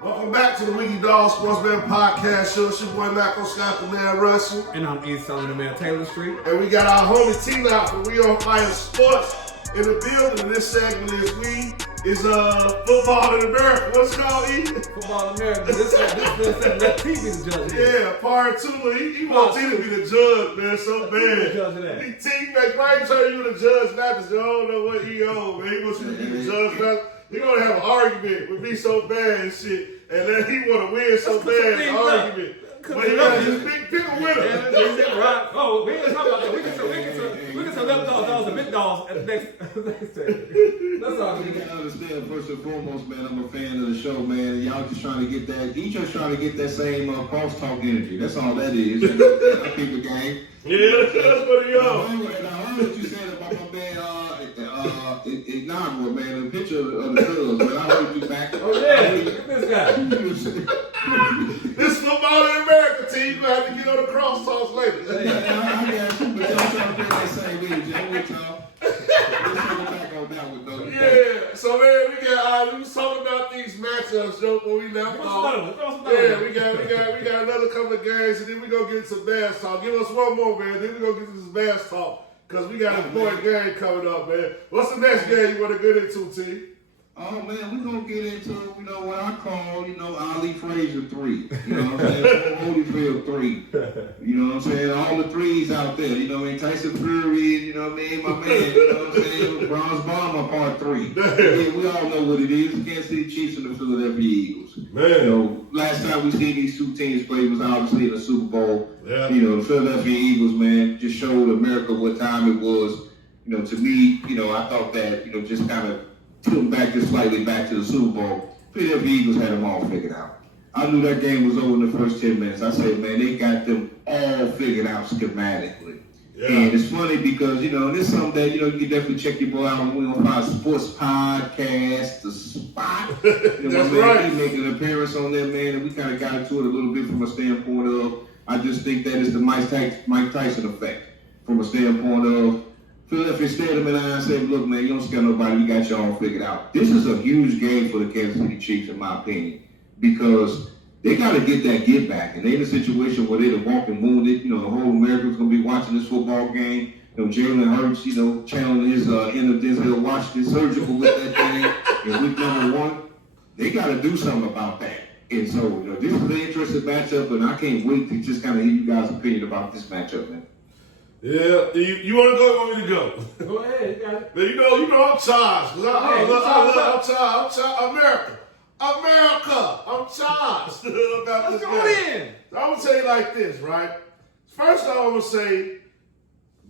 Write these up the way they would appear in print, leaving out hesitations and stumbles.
Welcome back to the Wiggy Dog Sportsman Podcast Show. It's your boy Malcolm Scott, the man Russell. And I'm East Salim, the man Taylor Street. And we got our homie T-Lock from We On Fire Sports in the building. And this segment is Football in America. What's it called, E? Football in America. This let T be the judge. Yeah, part two. He wants T to be the judge, man, so bad. The judge of that. T make right turn you the judge, not the judge. I don't know what he owns, man. He wants you to be the judge, man. He gonna have an argument with me so bad and shit, and then he wanna win so bad the argument. But he got his big pick winner. Right. Oh, we ain't talking about that. We can some left dogs and big dogs at the next segment. That's all. You gotta understand, first and foremost, man, I'm a fan of the show, man. And y'all just trying to get that. He just trying to get that same crosstalk energy. That's all that is. I keep the game. Yeah, that's what he Now, I heard what you said about my man, Ignorable, man, the picture of the girls, but I heard you back. Oh, yeah, look at this guy. This Football in America team, you have to get on the crosstalks later. Yeah, I got you, but y'all trying to play that same energy. I'm with y'all. Let's circle back on that one, though. Yeah, so man, we was talking about these matchups, Joe, when we left off. Yeah, we got another couple of games, and then we gonna get some bass talk. Give us one more, man. Then we gonna get to this bass talk. Because we got an important game coming up, man. What's the next game you want to get into, T? Oh, man, we're going to get into, what I call, Ali Frazier 3. You know what I'm saying? Holyfield 3. You know what I'm saying? All the threes out there. You know what I mean? Tyson Fury, you know what I mean? My man, you know what I'm saying? Bronze Bomber Part 3. Yeah, we all know what it is. The Kansas City Chiefs and the Philadelphia Eagles. Man. Last time we seen these two teams play was obviously in the Super Bowl. Yeah. The Philadelphia Eagles, man, just showed America what time it was. To me, I thought that, just kind of tilting back just slightly back to the Super Bowl, Philadelphia Eagles had them all figured out. I knew that game was over in the first 10 minutes. I said, man, they got them all figured out schematically. Yeah. And it's funny because, this is something that, you can definitely check your boy out on We On Fire Sports Podcast, The Spot. That's right. He making an appearance on there, man, and we kind of got into it a little bit from a standpoint of, I just think that is the Mike Tyson effect from a standpoint of, Philadelphia stared him in the eye and said, look, man, you don't scare nobody. We got y'all figured out. This is a huge game for the Kansas City Chiefs, in my opinion, because they got to get that get back. And they're in a situation where they're walking wounded. The whole America's going to be watching this football game. Jalen Hurts, channeling his inner Denzel Washington surgical with that thing in week number 1. They got to do something about that. And so, this is an interesting matchup, and I can't wait to just kind of hear you guys' opinion about this matchup, man. Yeah, you want to go or want me to go? Go ahead, you got it. You know I'm charged. I'm charged. America. I'm charged about this game. I'm going to tell you like this, right? First off, I'm going to say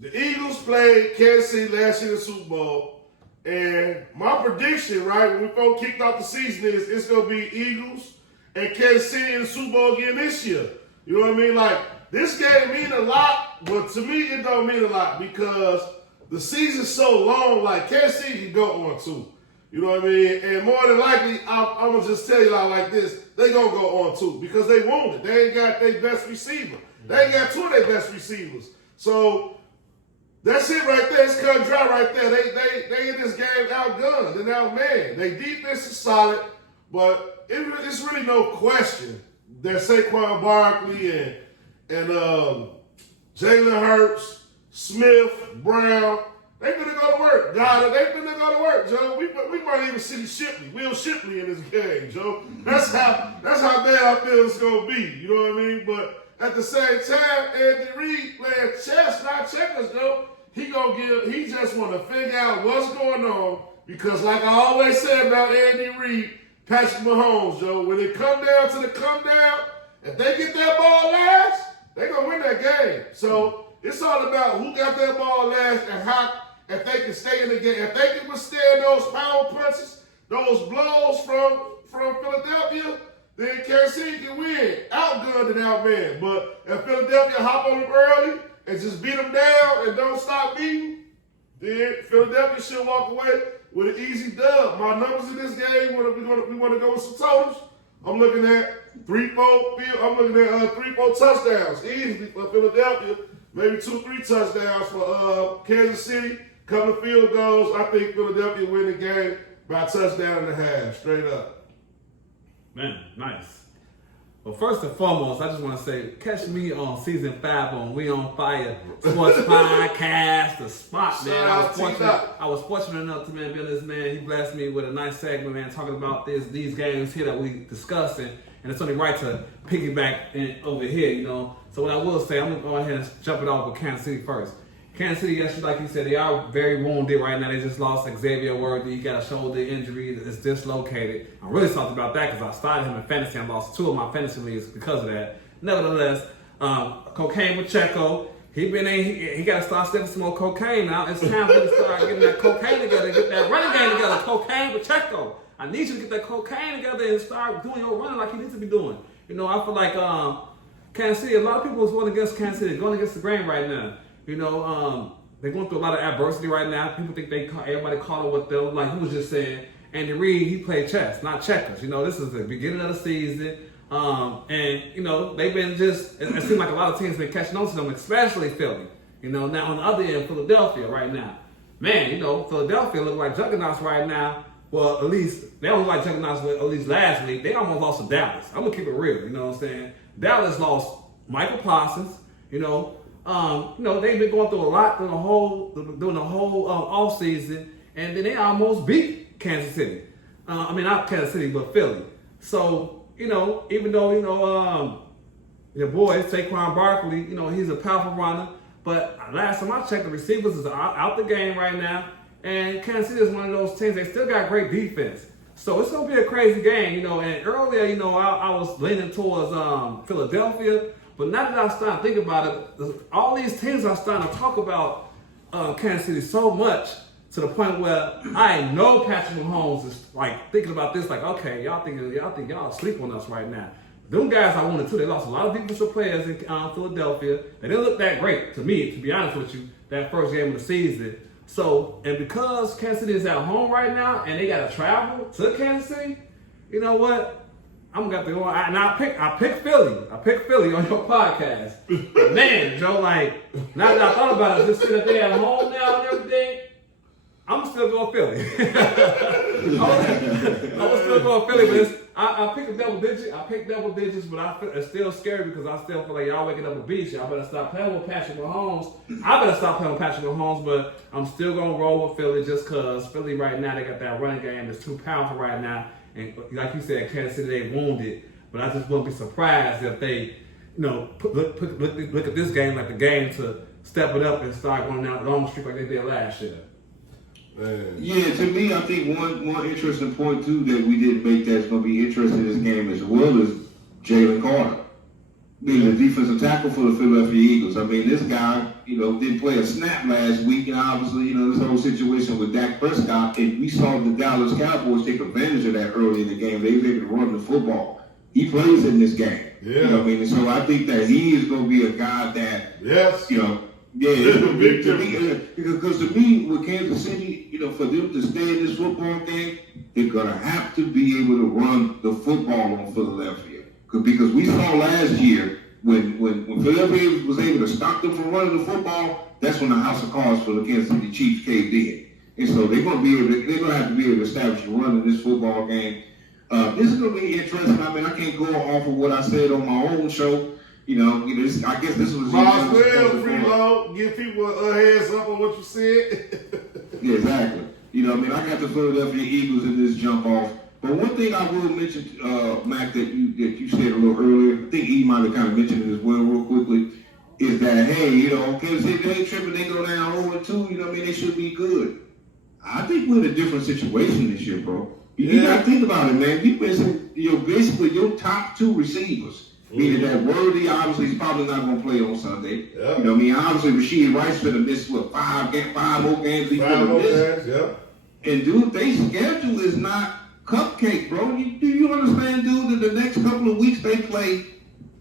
the Eagles played Kansas City last year in the Super Bowl. And my prediction, right, when we first kicked off the season is it's going to be Eagles and Kansas City in the Super Bowl again this year. You know what I mean? Like, this game mean a lot, but to me it don't mean a lot because the season's so long. Like Kansas City can go on 2, you know what I mean? And more than likely, I'm gonna just tell you like this: they gonna go on 2 because they wounded. They ain't got their best receiver. They ain't got 2 of their best receivers. So that's it right there. It's cut and dry right there. They in this game outgunned and outmanned. Their defense is solid, but it's really no question that Saquon Barkley and Jalen Hurts, Smith, Brown, they finna go to work. They finna go to work, Joe. We might even see Will Shipley in this game, Joe. That's how bad I feel it's gonna be. You know what I mean? But at the same time, Andy Reid playing chess, not checkers, Joe. He just wanna figure out what's going on because, like I always say about Andy Reid, Patrick Mahomes, Joe, when it come down to the come down, if they get that ball last, they're going to win that game. So it's all about who got that ball last and how, if they can stay in the game. If they can withstand those power punches, those blows from Philadelphia, then Kansas City can win. Outgunned and outmanned. But if Philadelphia hop on them early and just beat them down and don't stop beating, then Philadelphia should walk away with an easy dub. My numbers in this game, we want to go with some totals. I'm looking at 3-4 touchdowns easily for Philadelphia. Maybe 2-3 touchdowns for Kansas City. Couple of field goals. I think Philadelphia win the game by a touchdown and a half, straight up. Man, nice. Well, first and foremost, I just want to say, catch me on season 5 on We On Fire Sports Podcast, the spot, man. I was fortunate enough to be on this man. He blessed me with a nice segment, man, talking about these games here that we discussing, and it's only right to piggyback over here, you know. So what I will say, I'm gonna go ahead and jump it off with Kansas City first. Kansas City, yes, like you said, they are very wounded right now. They just lost Xavier Worthy. He got a shoulder injury that's dislocated. I'm really salty about that because I started him in fantasy. I lost 2 of my fantasy leagues because of that. Nevertheless, Cocaine Pacheco, he got to start stepping some more cocaine now. It's time for him to start getting that cocaine together, get that running game together. Cocaine Pacheco, I need you to get that cocaine together and start doing your running like you need to be doing. You know, I feel like Kansas City, a lot of people is going against Kansas City, going against the grain right now. You know, they're going through a lot of adversity right now. People think everybody caught up with them. Like he was just saying, Andy Reid, he played chess, not checkers. You know, this is the beginning of the season. And, you know, they've been it seems like a lot of teams have been catching on to them, especially Philly. You know, now on the other end, Philadelphia right now. Man, you know, Philadelphia look like juggernauts right now. Well, at least, they don't look like juggernauts, at least last week. They almost lost to Dallas. I'm going to keep it real, you know what I'm saying? Dallas lost Michael Parsons, you know. They've been going through a lot during the whole off season, and then they almost beat Kansas City. Not Kansas City, but Philly. So, you know, even though, you know, your boy, Saquon Barkley, you know, he's a powerful runner, but last time I checked, the receivers is out the game right now, and Kansas City is one of those teams, they still got great defense. So it's going to be a crazy game, you know, and earlier, you know, I was leaning towards Philadelphia. But now that I start thinking about it, all these teams are starting to talk about Kansas City so much to the point where I know Patrick Mahomes is like thinking about this, like, okay, y'all think y'all sleep on us right now. Them guys I wanted too. They lost a lot of defensive players in Philadelphia. They didn't look that great to me, to be honest with you, that first game of the season. So, and because Kansas City is at home right now and they got to travel to Kansas City, you know what? I'm gonna have to go, and I pick Philly. I pick Philly on your podcast. But man, Joe, like, now that I thought about it, just sitting there at home now and everything, I'm still going Philly. I'm still going Philly, but I picked a double digit. I picked double digits, but it's still scary because I still feel like y'all waking up a beast. Y'all better stop playing with Patrick Mahomes. I better stop playing with Patrick Mahomes, but I'm still gonna roll with Philly just because Philly right now, they got that running game that's too powerful right now. And like you said, Kansas City, they wounded. But I just wouldn't be surprised if they, you know, look at this game like the game to step it up and start going down the long streak like they did last year. Man. Yeah, to me, I think one interesting point, too, that we didn't make that's going to be interesting in this game as well is Jalen Carter, being the defensive tackle for the Philadelphia Eagles. I mean, this guy, you know, didn't play a snap last week, and obviously, you know, this whole situation with Dak Prescott, and we saw the Dallas Cowboys take advantage of that early in the game. They were able to run the football. He plays in this game. Yeah. You know what I mean? And so I think that he is going to be a guy that, yes, you know, yeah, it's a big difference. Because to me, with Kansas City, you know, for them to stay in this football game, they're going to have to be able to run the football on Philadelphia. Because we saw last year, when Philadelphia was able to stop them from running the football, that's when the house of cards for the Kansas City Chiefs caved in. And so they're going to have to be able to establish a run in this football game. This is going to be interesting. I mean, I can't go off of what I said on my own show. I guess this was... Freeload, give people a heads up on what you said. Yeah, exactly. I got the Philadelphia Eagles in this jump off. But one thing I will mention, Mac, that you said a little earlier, I think E might have kind of mentioned it as well real quickly, is that, hey, Kansas City, they ain't tripping, they go down 0-2, they should be good. I think we're in a different situation this year, bro. You got to think about it, man. You missing, basically your top two receivers. Meaning that Worthy obviously is probably not going to play on Sunday. Yep. Obviously Rashid Rice going to miss, 5 more games he's going to miss. Yep. And, dude, their schedule is not cupcake, bro. Do you understand, dude, that the next couple of weeks they play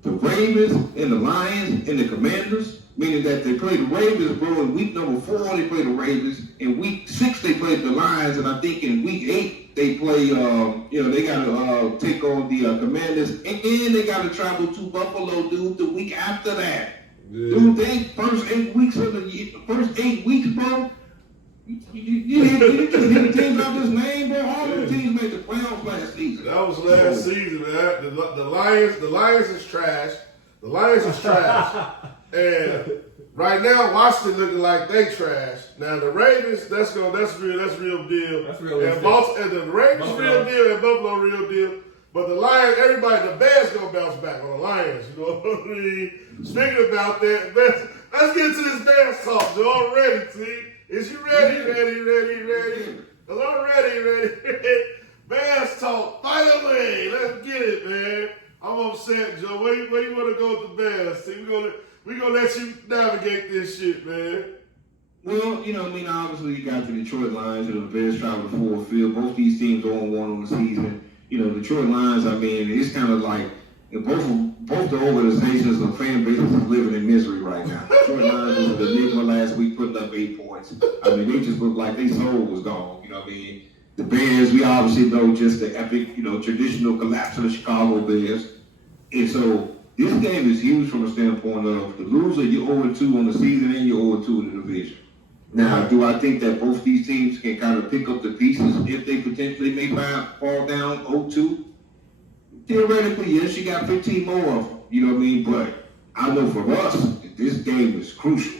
the Ravens and the Lions and the Commanders? Meaning that they play the Ravens, bro, in week number 4 they play the Ravens. In week 6 they play the Lions. And I think in week 8 they play, they got to take on the Commanders. And then they got to travel to Buffalo, dude, the week after that. Yeah. Dude, they first 8 weeks of the year, first 8 weeks, bro. You just hit the teams out this name, bro. All the teams made the playoffs last season. That was last season, man. The Lions is trash. The Lions is trash. And right now, Washington looking like they trash. Now the Ravens, that's real deal. That's real. And the Ravens real deal and Buffalo real deal. But the Lions, the Bears gonna bounce back on the Lions. You know what I mean? Speaking about that, let's get to this Bears talk. Joe, I'm ready, T. Is you ready? Ready? Cause I'm ready. Bears talk, finally. Let's get it, man. I'm upset, Joe. Where you want to go with the Bears? See, we gonna let you navigate this shit, man. Well, obviously you got the Detroit Lions and the Bears travel to Ford Field. Both these teams 0-1 on the season. Detroit Lions, it's kind of like both the organizations and fan bases is living in misery right now. Detroit Lions was the enigma last week, putting up 8 points. They just looked like their soul was gone. The Bears, we obviously know just the epic, traditional collapse of the Chicago Bears. And so this game is huge from a standpoint of the loser, you're 0-2 on the season and you're 0-2 in the division. Now, do I think that both these teams can kind of pick up the pieces if they potentially may fall down 0-2? Theoretically, yes, you got 15 more of them. But I know for us, this game is crucial.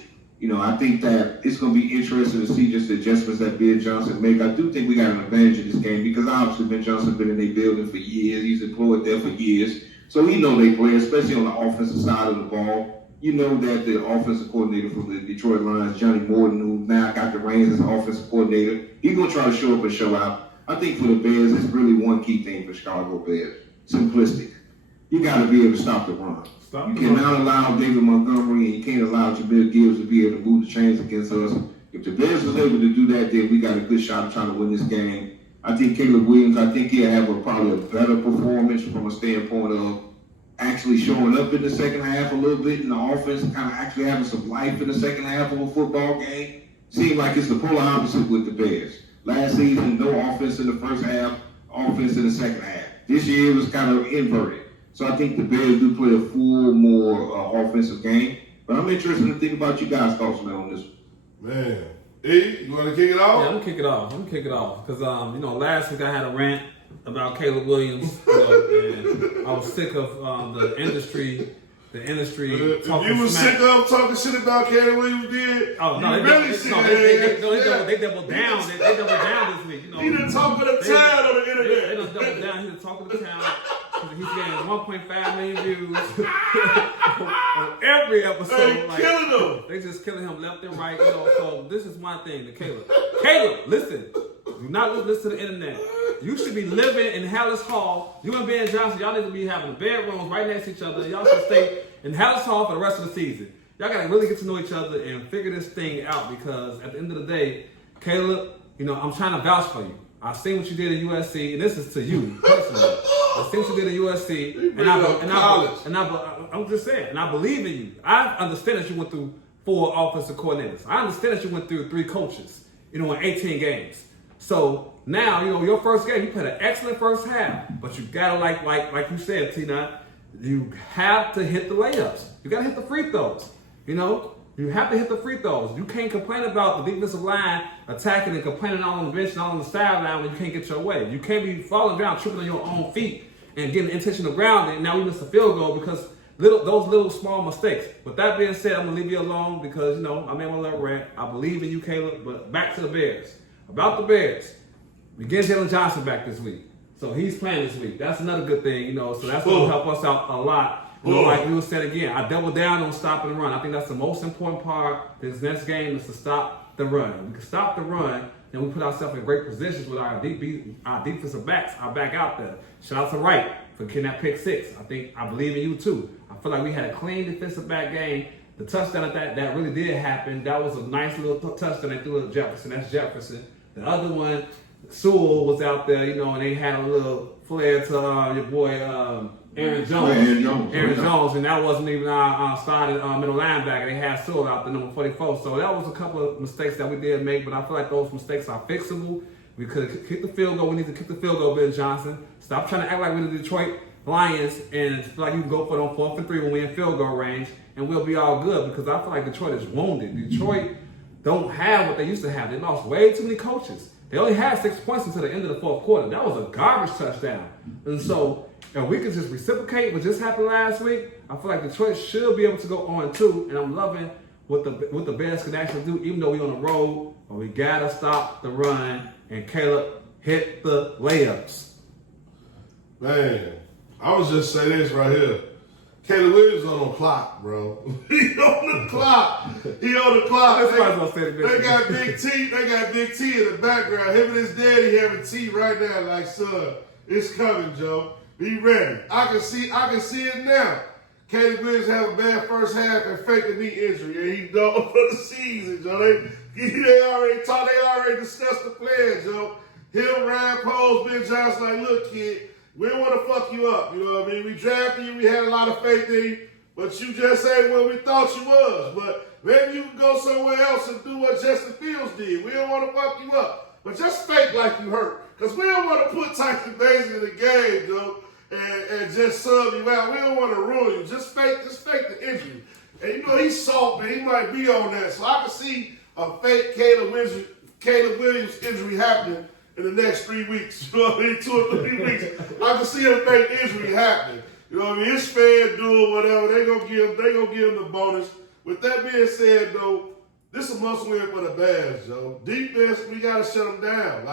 I think that it's going to be interesting to see just the adjustments that Ben Johnson make. I do think we got an advantage in this game because obviously Ben Johnson has been in their building for years. He's employed there for years. So he know they play, especially on the offensive side of the ball. That the offensive coordinator for the Detroit Lions, Johnny Morton, who now got the reins as offensive coordinator, he's going to try to show up and show out. I think for the Bears, it's really one key thing for Chicago Bears. Simplistic. You got to be able to stop the run. You cannot allow David Montgomery and you can't allow Jameer Gibbs to be able to move the chains against us. If the Bears was able to do that, then we got a good shot of trying to win this game. I think Caleb Williams, he'll have probably a better performance from a standpoint of actually showing up in the second half a little bit in the offense, kind of actually having some life in the second half of a football game. Seems like it's the polar opposite with the Bears. Last season, no offense in the first half, offense in the second half. This year it was kind of inverted. So I think the Bears do play a full, more offensive game. But I'm interested to think about you guys' thoughts, man, on this one. Man. E, you want to kick it off? Yeah, I'm going to kick it off. Because, last week I had a rant about Caleb Williams. And I was sick of the industry talking you was smack. sick of talking shit about Caleb Williams did? Oh, no, they doubled down. They doubled down this week. He done talk of the town on the internet. They done doubled down. He done talk of the town. He's getting 1.5 million views on every episode. Hey, killing him. They just killing him left and right. So this is my thing to Caleb. Caleb, listen. Do not listen to the internet. You should be living in Hallis Hall. You and Ben Johnson, y'all need to be having bedrooms right next to each other. Y'all should stay in Hallis Hall for the rest of the season. Y'all gotta really get to know each other and figure this thing out because at the end of the day, Caleb, I'm trying to vouch for you. I've seen what you did at USC, and this is to you personally. I've seen what you did at USC, I'm just saying, and I believe in you. I understand that you went through 4 offensive coordinators. I understand that you went through 3 coaches, in 18 games. So now, your first game, you played an excellent first half, but you gotta like you said, T-Nut, you have to hit the layups. You gotta hit the free throws. You have to hit the free throws. You can't complain about the defensive line attacking and complaining all on the bench and all on the sideline when you can't get your way. You can't be falling down, tripping on your own feet and getting intentional grounding. And now we missed a field goal because those little small mistakes. With that being said, I'm going to leave you alone because, I made my little rant. I believe in you, Caleb. But back to the Bears. About the Bears, we get Jalen Johnson back this week. So he's playing this week. That's another good thing, So that's going to help us out a lot. Like we were saying again, I double down on stopping the run. I think that's the most important part. This next game is to stop the run. If we can stop the run, then we put ourselves in great positions with our defensive backs. Our back out there. Shout out to Wright for getting that pick 6. I believe in you too. I feel like we had a clean defensive back game. The touchdown that really did happen. That was a nice little touchdown they threw to Jefferson. That's Jefferson. The other one, Sewell was out there, and they had a little flare to your boy. Aaron Jones, and that wasn't even our starting middle linebacker. They had Sewell out the number 44. So that was a couple of mistakes that we did make, but I feel like those mistakes are fixable. We could have kicked the field goal. We need to kick the field goal, Ben Johnson. Stop trying to act like we're the Detroit Lions and feel like you can go for them 4th and 3 when we're in field goal range, and we'll be all good because I feel like Detroit is wounded. Detroit don't have what they used to have. They lost way too many coaches. They only had 6 points until the end of the 4th quarter. That was a garbage touchdown. And so and we can just reciprocate what just happened last week, I feel like Detroit should be able to go 0-2, and I'm loving what the Bears can actually do, even though we're on the road, but we gotta stop the run, and Caleb hit the layups. Man, I was just say this right here. Caleb Williams on the clock, bro. He on the clock. He on the clock. They got Big T. They got Big T in the background. Him and his daddy having tea right now. Like, son, it's coming, Joe. Be ready. I can see it now. Caleb Williams have a bad first half and fake a knee injury, and he done for the season, Joe. They already discussed the plan, Joe. Him, Ryan Poles, Ben Johnson, like, look, kid, we don't want to fuck you up. You know what I mean? We drafted you. We had a lot of faith in you, but you just ain't what we thought you was. But maybe you can go somewhere else and do what Justin Fields did. We don't want to fuck you up, but just fake like you hurt, because we don't want to put Tyson Basin in the game, Joe. And just sub you out. We don't want to ruin you. Just fake the injury. And you know he's soft, man. He might be on that. So I can see a fake Caleb Williams injury happening in the next 3 weeks. You know what I mean? 2 or 3 weeks. I can see a fake injury happening. You know what I mean? His fan doing whatever. They gonna give him the bonus. With that being said, though, this is a must win for the Bears, Joe. Defense, we gotta shut them down.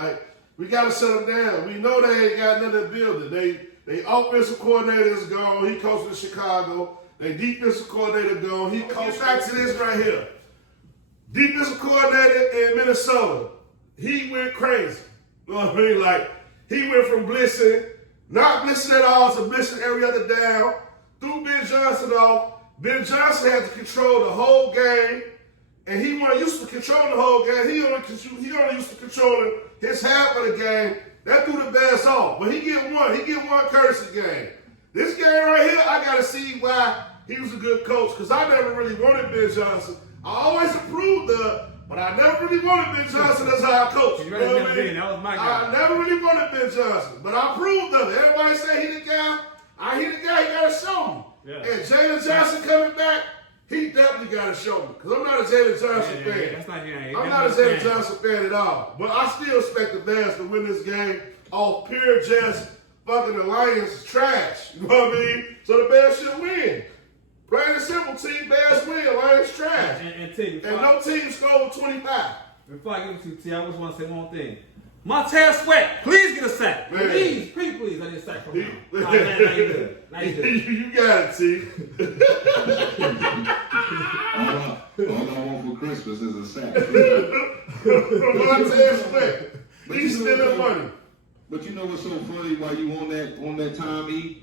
We gotta shut them down. We know they ain't got nothing to build it. They offensive coordinator is gone. He coached in Chicago. They defensive coordinator gone. He coached back to this right here. Defensive coordinator in Minnesota. He went crazy. You know what I mean? Like, he went from blitzing, not blitzing at all, to blitzing every other down. Threw Ben Johnson off. Ben Johnson had to control the whole game. And he wasn't used to controlling the whole game. He only used to controlling his half of the game. That threw the Bears off. But he get one courtesy game. This game right here, I got to see why he was a good coach, because I never really wanted Ben Johnson. I always approved of, but I never really wanted Ben Johnson as our coach. You know what I mean? That was my guy. I never really wanted Ben Johnson, but I approved of it. Everybody say he the guy. He got to show me. Yeah. And Jalen Johnson coming back, he definitely got to show me, because I'm not a Jalen Johnson fan. I'm not a Jalen Johnson fan at all. But I still expect the Bears to win this game off pure just fucking the Lions trash. You know what I mean? So the Bears should win. Plain and simple, team. Bears win. Lions trash. And no team scored 25. Before I give it to you, T, I just want to say one thing. Montez Sweat, please get a sack. Man. Please, I need a sack from him. Now you good. You got it, T. All I want for Christmas is a sack. Montez Sweat. He's stealing money. But you know what's so funny while you on that time, E?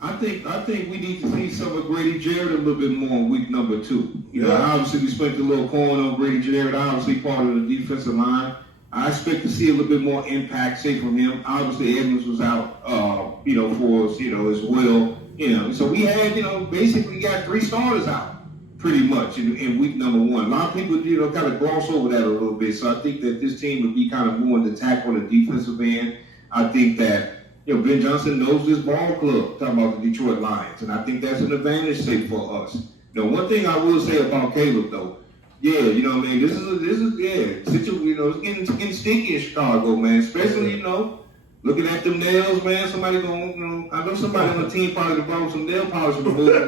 I think we need to see some of Grady Jarrett a little bit more in week number 2. You know, obviously we spent a little coin on Grady Jarrett, obviously part of the defensive line. I expect to see a little bit more impact, say, from him. Obviously, Edmonds was out, for us, as well. So we had, basically got 3 starters out, pretty much, in week number 1. A lot of people, kind of gloss over that a little bit. So I think that this team would be kind of more in the attack on the defensive end. I think that, Ben Johnson knows this ball club, talking about the Detroit Lions, and I think that's an advantage, say, for us. One thing I will say about Caleb, though, this is it's getting sticky in Chicago, man. Especially, looking at them nails, man. Somebody going, I know somebody on the team probably borrow some nail polish remover.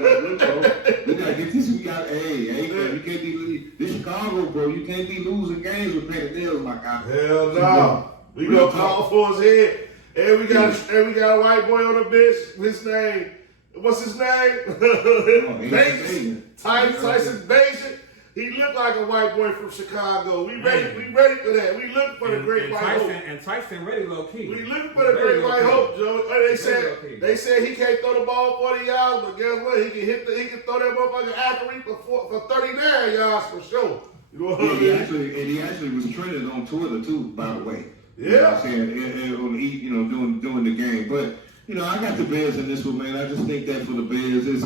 We gotta get this. Hey, man, you can't be this Chicago, bro. You can't be losing games with painted nails, my guy. Hell no. We gonna call for his head, and we got a white boy on the bench. His name, what's his name? Tyson Basin. He looked like a white boy from Chicago. We ready for that. We looking for the great white hope. And Tyson ready low key. We looking for the great white hope, Joe. They said he can't throw the ball 40 yards, but guess what? He can throw that motherfucker accurate for 39 yards for sure. You know what I mean? He actually was trending on Twitter too, by the way. Yeah. You know what I'm saying? Doing the game. But I got the Bears in this one, man. I just think that for the Bears, it's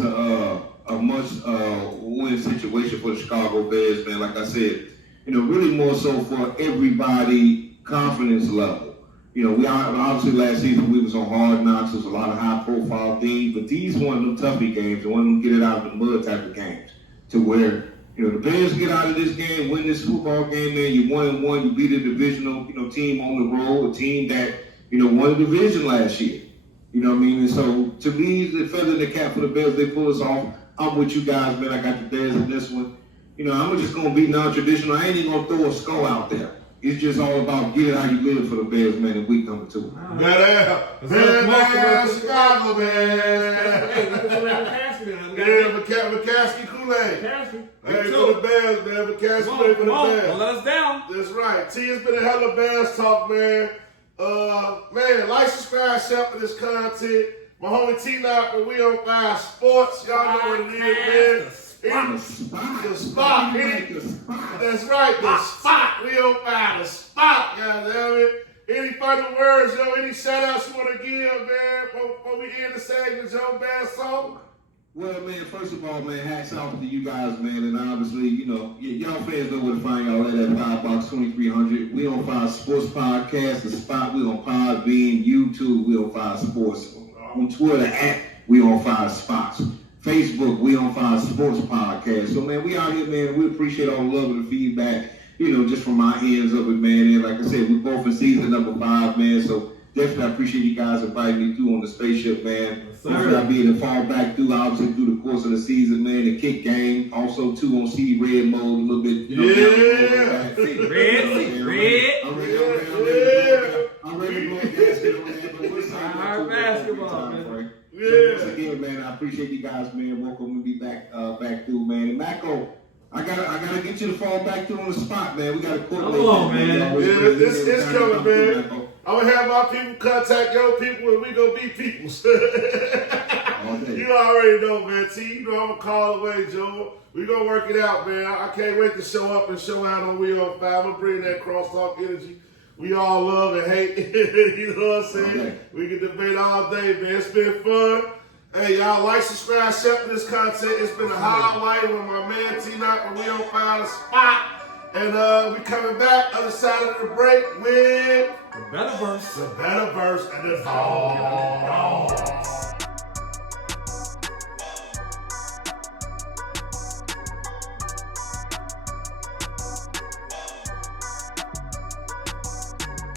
a must-win situation for the Chicago Bears, man. Like I said, really more so for everybody confidence level. We obviously last season we was on Hard Knocks. There was a lot of high-profile things, but these one of them toughie games, one of them get it out of the mud type of games, to where the Bears get out of this game, win this football game, man. You 1-1, you beat a divisional team on the road, a team that won a division last year. You know what I mean? And so, to me, the feather in the cap for the Bears, they pull us off. I'm with you guys, man. I got the Bears in this one. You know, I'm just going to be non-traditional. I ain't even going to throw a skull out there. It's just all about getting how you live for the Bears, man, and week number 2. Bear Chicago, man. Yeah, McCaskey Kool-Aid. Hey, for the Bears, man. McCaskey Kool-Aid for the Bears. Don't let us down. That's right. T, it's been a hell of Bears talk, man. Man, like, subscribe, share for this content. My homie T-Knocker, we on Fire Sports. Y'all know what it is, man. The spot. That's right, the spot. We on Fire, the spot, goddamn it. Any final words, yo? Any shout-outs you want to give, man, before we end the segment, Joe Bears song? Well, man, first of all, man, hats off to you guys, man, and obviously, you know, y'all fans know where to find y'all at 5box2300. We on Fire Sports Podcast, The Spot. We on Podbean, YouTube. We on Fire Sports. On Twitter, we on Fire Spots. Facebook, we on Fire Sports Podcast. So, man, we out here, man. We appreciate all the love and the feedback, you know, just from our ends of it, man. And like I said, we're both in season number 5, man. So, definitely, I appreciate you guys inviting me through on the spaceship, man. Hopefully, I'll be able to fall back through, obviously, through the course of the season, man. The kick game, also, too, on CD Red mode, a little bit, you know. Yeah. Red. I'm ready to blow a gasket on that, but we're Our basketball, man. Yeah. So, again, man, I appreciate you guys, man. Welcome to be back through, man. And Mako, I gotta get you to fall back through on the spot, man. We gotta coordinate. Come on, man. Yeah, it's coming, man. I'm gonna have my people contact your people and we gonna be peoples. You already know, man. T, you know I'm a call away, Joe. We gonna work it out, man. I can't wait to show up and show out on We On 5. I'm gonna bring that crosstalk energy we all love and hate. You know what I'm saying? Okay. We can debate all day, man. It's been fun. Hey, y'all, like, subscribe, share for this content. It's been a highlight with my man T-Knock and We On 5 The Spot. And we coming back other side of the break with The Betterverse. The Betterverse and the dog.